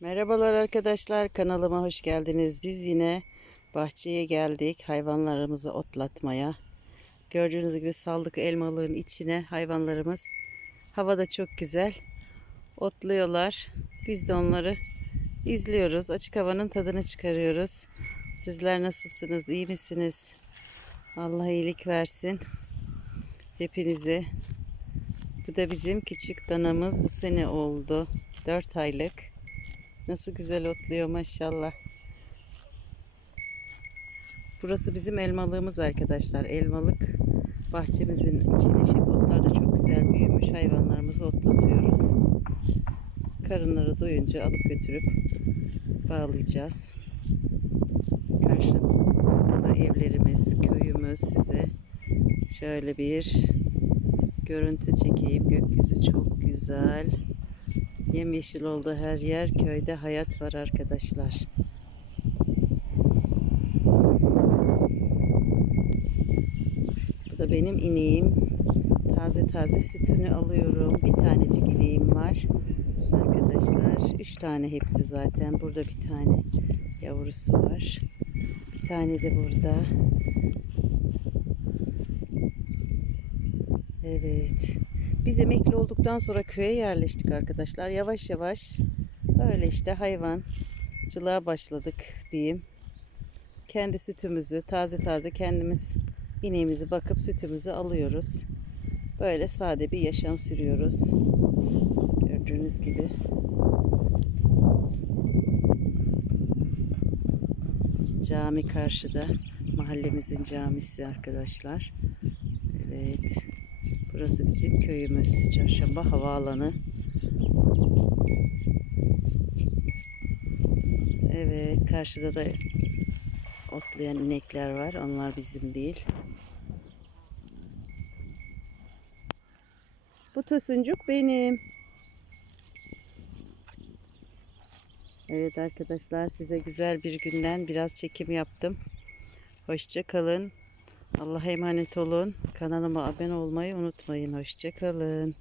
Merhabalar arkadaşlar kanalıma hoş geldiniz. Biz yine bahçeye geldik hayvanlarımızı otlatmaya. Gördüğünüz gibi saldık elmalığın içine hayvanlarımız. Hava da çok güzel. Otluyorlar. Biz de onları izliyoruz. Açık havanın tadını çıkarıyoruz. Sizler nasılsınız? İyi misiniz? Allah iyilik versin. Hepinize. Bu da bizim küçük danamız. Bu sene oldu. 4 aylık. Nasıl güzel otluyor maşallah. Burası bizim elmalığımız arkadaşlar. Elmalık bahçemizin içine şimdi otlar da çok güzel büyümüş. Hayvanlarımızı otlatıyoruz. Karınları doyunca alıp götürüp bağlayacağız. Karşıda evlerimiz, köyümüz size şöyle bir görüntü çekeyim. Gökyüzü çok güzel. Yemyeşil oldu her yer. Köyde hayat var arkadaşlar. Bu da benim ineğim. Taze taze sütünü alıyorum. Bir tanecik ineğim var. Arkadaşlar. Üç tane hepsi zaten. Burada bir tane yavrusu var. Bir tane de burada. Evet. Biz emekli olduktan sonra köye yerleştik arkadaşlar. Yavaş yavaş öyle işte hayvancılığa başladık diyeyim. Kendi sütümüzü taze taze kendimiz ineğimizi bakıp sütümüzü alıyoruz. Böyle sade bir yaşam sürüyoruz. Gördüğünüz gibi. Cami karşıda. Mahallemizin camisi arkadaşlar. Evet. Burası bizim köyümüz. Çarşamba Havaalanı. Evet, karşıda da otlayan inekler var. Onlar bizim değil. Bu tosuncuk benim. Evet arkadaşlar size güzel bir günden biraz çekim yaptım. Hoşça kalın. Allah'a emanet olun. Kanalıma abone olmayı unutmayın. Hoşçakalın.